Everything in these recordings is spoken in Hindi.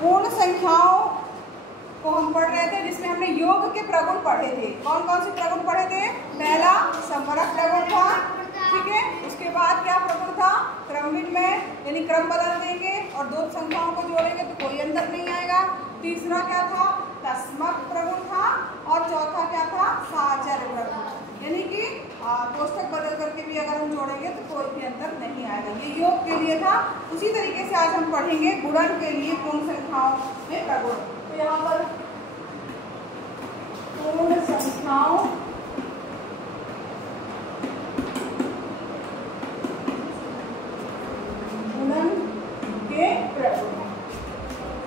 पूर्ण संख्याओं को हम पढ़ रहे थे, जिसमें हमने योग के प्रगुण पढ़े थे। कौन कौन से प्रगुण पढ़े थे? पहला संवरक प्रगुण था, ठीक है। उसके बाद क्या प्रगुण था? क्रमविन्मय, यानी क्रम बदल देंगे और दो संख्याओं को जोड़ेंगे तो कोई अंतर नहीं आएगा। तीसरा क्या था? तस्मक प्रगुण था। और चौथा क्या था? साहचर्य प्रगुण, यानी कि कोष्ठक बदल करके भी अगर हम जोड़ेंगे तो कोई भी अंतर नहीं आएगा। ये योग के लिए था। उसी तरीके से आज हम पढ़ेंगे गुणन के लिए पूर्ण संख्याओं में प्रगुण। तो यहाँ पर पूर्ण संख्याओं गुणन के प्रगुण,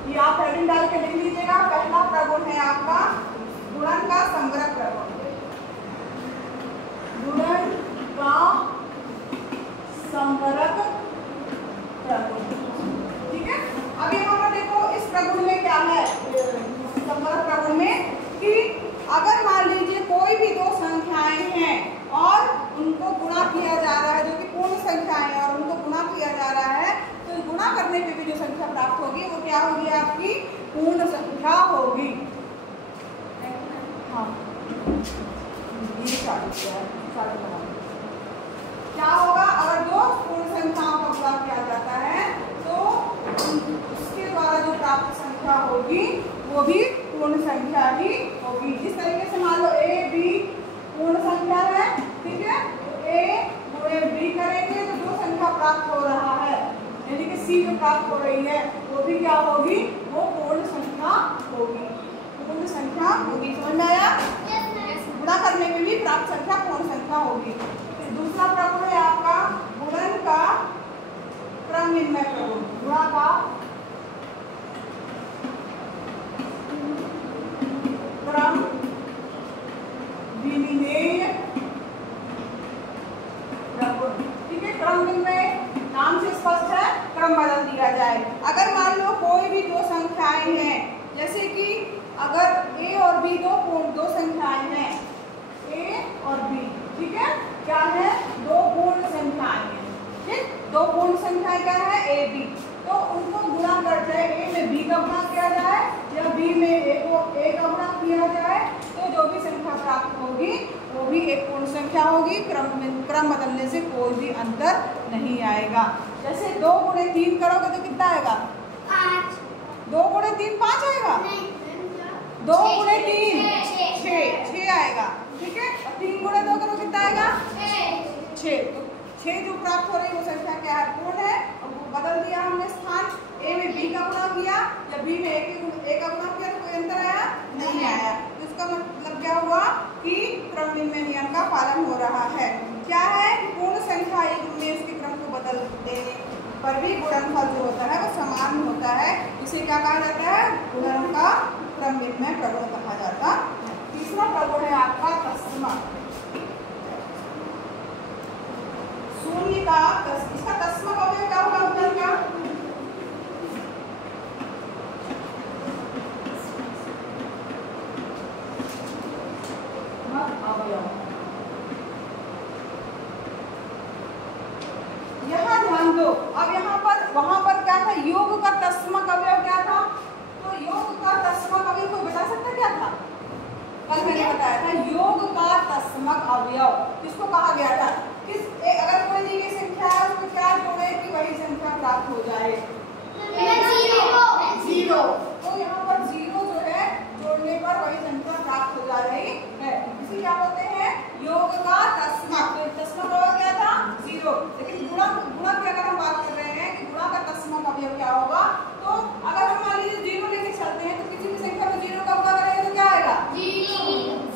ये आप हेडिंग डाल के लिख लीजिएगा। पहला प्रगुण है आपका गुणन का संवरक प्रगुण, गुणन का संवरक प्रगुण, ठीक है। अब यहाँ पर देखो इस प्रगुण में क्या है, संवरक प्रगुण में, कि अगर मान लीजिए कोई भी दो संख्याएं हैं और उनको गुणा किया जा रहा है, जो कि पूर्ण संख्याएं हैं और उनको गुणा किया जा रहा है, तो गुणा करने पे भी जो संख्या प्राप्त होगी वो क्या होगी? आपकी पूर्ण संख्या होगी। हाँ, क्या होगा? अगर दो पूर्ण संख्याओं का गुणा किया जाता है तो उसके द्वारा जो प्राप्त संख्या होगी वो भी पूर्ण संख्या ही होगी। जिस तरीके से मान लो ए बी पूर्ण संख्या है, ठीक है, ए गुणे बी करेंगे तो जो संख्या प्राप्त हो रहा है, यानी कि सी जो प्राप्त हो रही है वो भी क्या होगी? वो पूर्ण संख्या होगी, पूर्ण संख्या होगी। समझ में आया? गुणा करने में भी प्राप्त संख्या पूर्ण संख्या होगी। दूसरा प्रगुण है आपका गुणन का क्रमविन्मय प्रगुण, गुणा का क्रम विनिमेय प्रगुण, ठीक है। क्रमविन्मय नाम से स्पष्ट है, क्रम बदल दिया जाए। अगर मान लो कोई भी दो संख्याएं हैं, जैसे कि अगर ए और बी दो संख्याएं हैं, ए और बी, ठीक है, क्या है? दो पूर्ण संख्याएं हैं, ठीक। दो पूर्ण संख्याएं क्या है? A B. तो उनको गुणा कर जाए, ए में बी का गुणा किया जाए या बी में ए का गुणा किया जाए, तो जो भी संख्या प्राप्त होगी वो भी एक पूर्ण संख्या होगी। क्रम बदलने से कोई भी अंतर नहीं आएगा। जैसे 2 गुणे 3 करोगे तो कितना आएगा? 5। 2 गुणे 3 5 आएगा? 2 गुणे 3 6 आएगा, ठीक है। 3 गुणे 2 करो कितना आएगा? 6। तो 6 जो प्राप्त हो रही वो संख्या क्या है? पूर्ण है। बदल दिया हमने स्थान, ए में बी का गुणा किया या बी में ए का गुणा किया तो कोई अंतर आया? नहीं आया। तो इसका मतलब क्या हुआ कि क्रमविन्मय नियम का पालन हो रहा है। क्या है? पूर्ण संख्या एक में इसके क्रम को बदल देने पर भी गुणनफल जो होता है वो समान होता है। इसे क्या कहा जाता है? गुणन का क्रमविन्मय प्रगुण कहा जाता है। तीसरा प्रगुण है आपका तस्मक। शून्य का इसका तस्मक अवयव क्या होगा? गुणन का अवयव। यहाँ ध्यान दो, अब यहाँ पर वहां पर क्या था? योग का तस्मक अवयव क्या था? तो योग का तस्मक अवयव कोई बता सकता क्या था? कल मैंने बताया था योग का तस्मक अवयव किसको कहा गया था? अगर कोई दी गई संख्या है उसको क्या जोड़े कि वही संख्या प्राप्त हो जाए? 0। तो यहाँ पर 0 जो है जोड़ने पर वही संख्या प्राप्त हो जा रही है। इसी क्या बोलते हैं? योग का तस्मक। तो तस्मक अवयव क्या था? 0। लेकिन गुणा की अगर हम बात कर रहे हैं कि गुणा का तस्मक अवयव क्या होगा, तो अगर हम मान लीजिए 0 लेके चलते हैं तो किसी भी संख्या में 0 का गुणा करेंगे तो क्या आएगा?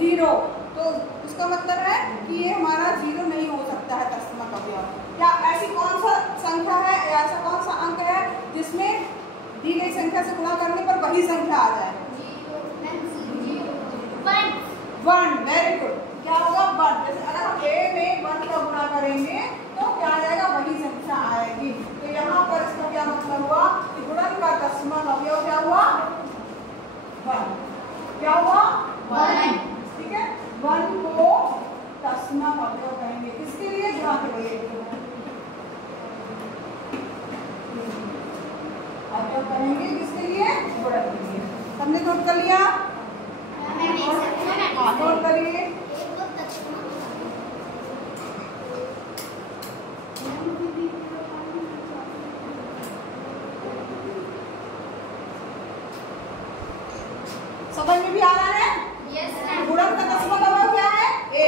0। तो इसका मतलब है कि ये हमारा 0 नहीं हो सकता है तस्मक अवयव। क्या ऐसी कौन सा संख्या है या ऐसा कौन सा अंक है जिसमें दी गई संख्या से गुणा करने पर वही संख्या आ जाए? 1। Very good. क्या होगा? 1। जैसे अगर हम a में 1 का गुणा करेंगे तो क्या आ जाएगा? वही संख्या आएगी। तो यहाँ पर इसका क्या मतलब हुआ कि गुणन का तस्मक अवयव क्या हुआ? 1। क्या हुआ? 1, ठीक है। 1 को तस्मक अवयव कहेंगे। किसके लिए? गुणा के लिए अवयव कहेंगे। किसके लिए? गुणन के लिए। सबने नोट कर लिया? हाँ, नोट करिए। समझ में भी आ रहा है? गुणन का दसवां अवयव क्या है? ए।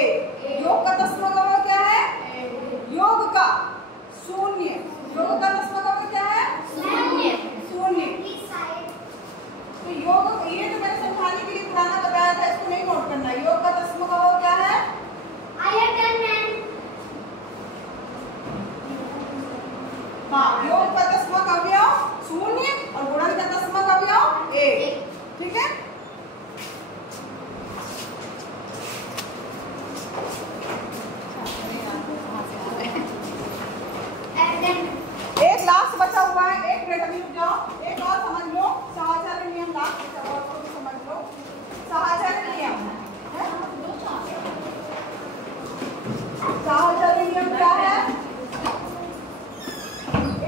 योग का दसवां अवयव क्या है? योग का शून्य। योग का दसवां अवयव क्या है? शून्य। तो योग, ये तो मैंने समझाने के लिए पुराना बताया था, इसको नहीं नोट करना। योग का दसवां अवयव क्या है? हाँ, योग का दसवां अवयव शून्य और गुणन का दसवां अवयव एक। ठीक है? एक लास्ट बचा हुआ है, एक मिनट अभी रुक जाओ, एक और समझ लो। साहचर्य नियम लास्ट बचा हुआ, उसको भी समझ लो। साहचर्य नियम, साहचर्य नियम क्या है?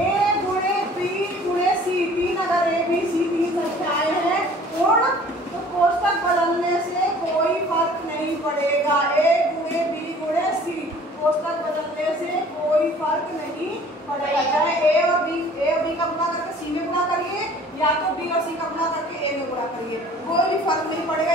ए गुणे बी गुणे सी, तीन अगर ए बी सी तीन संख्याएं हैं पूर्ण, तो कोष्टक बदलने से कोई फर्क नहीं पड़ेगा। ए गुणे बी गुणे सी, कोष्टक बदलने से कोई फर्क नहीं पड़ेगा। चाहे ए और बी का गुणा करके सी में गुणा करिए, या तो बी और सी का गुणा करके ए में गुणा करिए, कोई भी फर्क नहीं पड़ेगा।